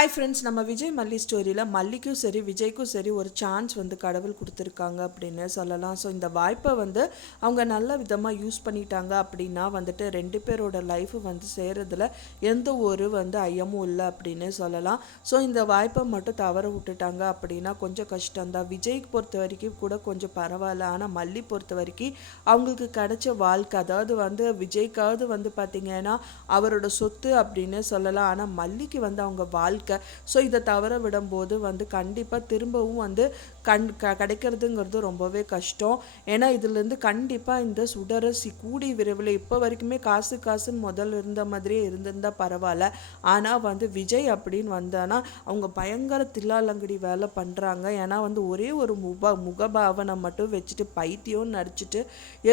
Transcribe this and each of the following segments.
Hi friends, நம்ம விஜய் மல்லி ஸ்டோரியில் மல்லிக்கும் சரி விஜய்க்கும் சரி ஒரு சான்ஸ் கடவுள் கொடுத்துருக்காங்க அப்படின்னு சொல்லலாம். ஸோ இந்த வாய்ப்பை அவங்க நல்ல விதமாக யூஸ் பண்ணிட்டாங்க அப்படின்னா ரெண்டு பேரோட லைஃப் சேர்றதுல எந்த ஒரு ஐயமும் இல்லை அப்படின்னு சொல்லலாம். ஸோ இந்த வாய்ப்பை மட்டும் தவற விட்டுட்டாங்க அப்படின்னா கொஞ்சம் கஷ்டம்தான். விஜய்க்கு பொறுத்த வரைக்கும் கூட கொஞ்சம் பரவாயில்ல. ஆனால் மல்லி பொறுத்த வரைக்கும் அவங்களுக்கு கிடைச்ச வாழ்க்கை, அதாவது விஜய்க்காவது பார்த்தீங்கன்னா அவரோட சொத்து அப்படின்னு சொல்லலாம். ஆனால் மல்லிக்கு அவங்க வாழ்க்கை. ஸோ இதை தவற விடும்போது கண்டிப்பாக திரும்பவும் கிடைக்கிறதுங்கிறது ரொம்பவே கஷ்டம். ஏன்னா இதுலேருந்து கண்டிப்பாக இந்த சுடரசி கூடி விரைவில் இப்போ வரைக்குமே காசுன்னு முதல்ல இருந்த மாதிரியே இருந்திருந்தால் பரவாயில்ல. ஆனால் விஜய் அப்படின்னு வந்தானா அவங்க பயங்கர தில்லாலங்கடி வேலை பண்ணுறாங்க. ஏன்னா ஒரே ஒரு முகபாவனை மட்டும் வச்சுட்டு பைத்தியம்னு நடிச்சுட்டு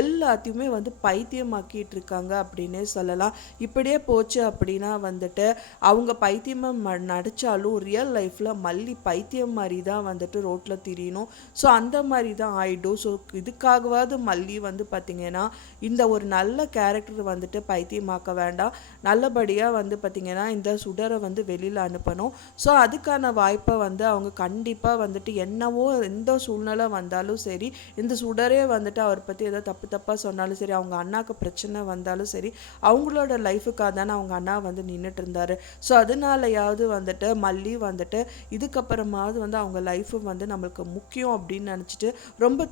எல்லாத்தையுமே பைத்தியமாக்கிட்டு இருக்காங்க அப்படின்னே சொல்லலாம். இப்படியே போச்சு அப்படின்னா அவங்க பைத்தியமாக நடித்தாலும் ரியல் லைஃப்பில் மல்லி பைத்தியம் மாதிரி தான் ரோட்டில் திரியணும். ஸோ அந்த மாதிரி தான் ஆகிடும். ஸோ இதுக்காகவாவது மல்லி பார்த்திங்கன்னா இந்த ஒரு நல்ல கேரக்டர் பைத்தியமாக்க வேண்டாம். நல்லபடியாக பார்த்திங்கன்னா இந்த சுடரை வெளியில் அனுப்பணும். ஸோ அதுக்கான வாய்ப்பை அவங்க கண்டிப்பாக என்னவோ எந்த சூழ்நிலை வந்தாலும் சரி, இந்த சுடரே அவர் பற்றி ஏதோ தப்பாக சொன்னாலும் சரி, அவங்க அண்ணாக்கு பிரச்சனை வந்தாலும் சரி, அவங்களோட லைஃபுக்காக தானே அவங்க அண்ணா நின்றுட்டு இருந்தார். ஸோ அதனாலயாவது மல்லி இதுக்கப்புறமாவது அவங்க லைஃபு நம்மளுக்கு முக்கியம் அப்படின்னு நினச்சிட்டு ரொம்ப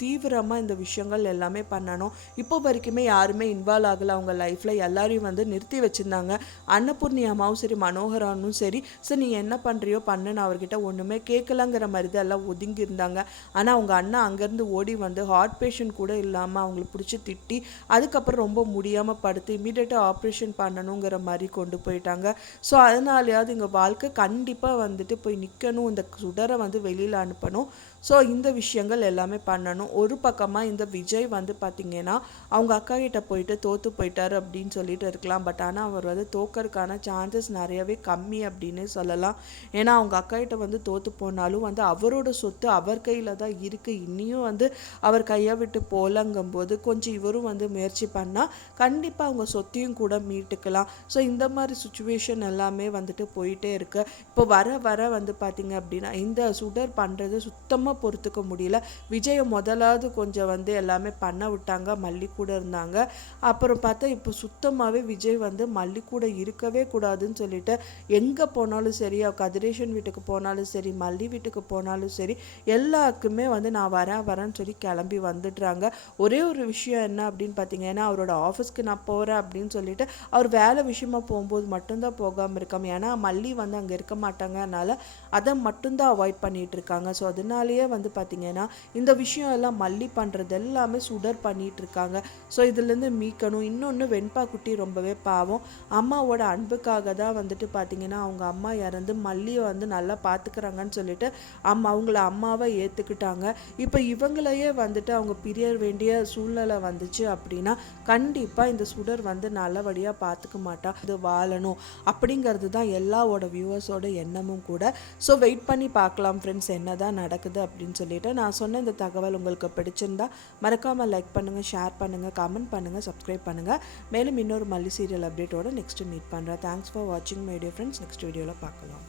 தீவிரமாக இந்த விஷயங்கள் எல்லாமே பண்ணணும். இப்போ வரைக்குமே யாருமே இன்வால்வ் ஆகலை அவங்க லைஃப்பில். எல்லாரையும் நிறுத்தி வச்சுருந்தாங்க. அன்னபூர்ணி அம்மாவும் சரி, மனோகரானும் சரி, சரி நீ என்ன பண்ணுறியோ பண்ணுன்னு அவர்கிட்ட ஒன்றுமே கேட்கலங்கிற மாதிரி தான் எல்லாம் ஒதுங்கி இருந்தாங்க. ஆனால் அவங்க அண்ணா அங்கேருந்து ஓடி ஹார்ட் பேஷண்ட் கூட இல்லாமல் அவங்களை பிடிச்சி திட்டி அதுக்கப்புறம் ரொம்ப முடியாமல் படுத்து இமீடியட்டாக ஆப்ரேஷன் பண்ணணுங்கிற மாதிரி கொண்டு போயிட்டாங்க. ஸோ அதனாலேயாவது எங்கள் வாழ்க்கை கண்டிப்பாக போய் நிற்கணும், இந்த சுடரை வெளியில் அனுப்பணும். ஸோ இந்த விஷயங்கள் எல்லாமே பண்ணணும். ஒரு பக்கமாக இந்த விஜய் பார்த்திங்கன்னா அவங்க அக்கா கிட்ட போயிட்டு தோற்று போயிட்டார் அப்படின்னு சொல்லிட்டு இருக்கலாம். பட் ஆனால் அவர் தோக்கறதுக்கான சான்சஸ் நிறையவே கம்மி அப்படின்னு சொல்லலாம். ஏன்னா அவங்க அக்கா கிட்ட தோற்று போனாலும் அவரோட சொத்து அவர் கையில் தான் இருக்குது. இன்னியும் அவர் கையை விட்டு போலங்கும்போது கொஞ்சம் இவரும் முயற்சி பண்ணால் கண்டிப்பாக அவங்க சொத்தையும் கூட மீட்டுக்கலாம். ஸோ இந்த மாதிரி சுச்சுவேஷன் எல்லாமே போயிட்டே இருக்கு. இப்போ வர பார்த்திங்க அப்படின்னா இந்த சுடர் பண்ணுறது சுத்தமாக பொறுத்துக்க முடியல. விஜயை முதலாவது கொஞ்சம் எல்லாமே பண்ண விட்டாங்க, மல்லி கூட இருந்தாங்க. அப்புறம் பார்த்தா இப்போ சுத்தமாகவே விஜய் மல்லி கூட இருக்கவே கூடாதுன்னு சொல்லிட்டு எங்கே போனாலும் சரி, கதிரேஷன் வீட்டுக்கு போனாலும் சரி, மல்லி வீட்டுக்கு போனாலும் சரி, எல்லாருக்குமே நான் வரேன்னு சொல்லி கிளம்பி வந்துடுறாங்க. ஒரே ஒரு விஷயம் என்ன அப்படின்னு பார்த்தீங்கன்னா அவரோட ஆஃபீஸ்க்கு நான் போகிறேன் அப்படின்னு சொல்லிட்டு அவர் வேலை விஷயமா போகும்போது மட்டும்தான் போகாமல் இருக்காம. ஏன்னா மல்லி அங்கே இருக்க மாட்டாங்கனால அதை மட்டும்தான் அவாய்ட் பண்ணிட்டு இருக்காங்க. ஸோ அதனாலேயே பார்த்தீங்கன்னா இந்த விஷயம் எல்லாம் மல்லி பண்ணுறது எல்லாமே சுடர் பண்ணிட்டு இருக்காங்க. ஸோ இதுலேருந்து மீட்கணும். இன்னொன்று வெண்பா குட்டி ரொம்பவே பாவம். அம்மாவோட அன்புக்காக தான் பார்த்தீங்கன்னா அவங்க அம்மா இறந்து மல்லியை நல்லா பார்த்துக்கிறாங்கன்னு சொல்லிட்டு அவங்கள அம்மாவை ஏற்றுக்கிட்டாங்க. இப்போ இவங்களையே அவங்க பிரிய வேண்டிய சூழ்நிலை வந்துச்சு அப்படின்னா கண்டிப்பாக இந்த சுடர் நல்லபடியாக பார்த்துக்க மாட்டா. இது வாழணும் அப்படிங்கிறது தான் எல்லாவோட வியூவர்ஸோட எண்ணமும் கூட. ஸோ வெயிட் பண்ணி பார்க்கலாம் ஃப்ரெண்ட்ஸ் என்ன தான் நடக்குது அப்படின்னு சொல்லிட்டு. நான் சொன்ன இந்த தகவல் உங்களுக்கு பிடிச்சிருந்தா மறக்காமல் லைக் பண்ணுங்கள், ஷேர் பண்ணுங்கள், கமெண்ட் பண்ணுங்கள், சப்ஸ்கிரைப் பண்ணுங்கள். மேலும் இன்னொரு மல்லி சீரியல் அப்டேட்டோட நெக்ஸ்ட் மீட் பண்ணுறேன். தேங்க்ஸ் ஃபார் வாட்சிங் மை டியர் ஃப்ரெண்ட்ஸ். நெக்ஸ்ட் வீடியோவில் பார்க்கலாம்.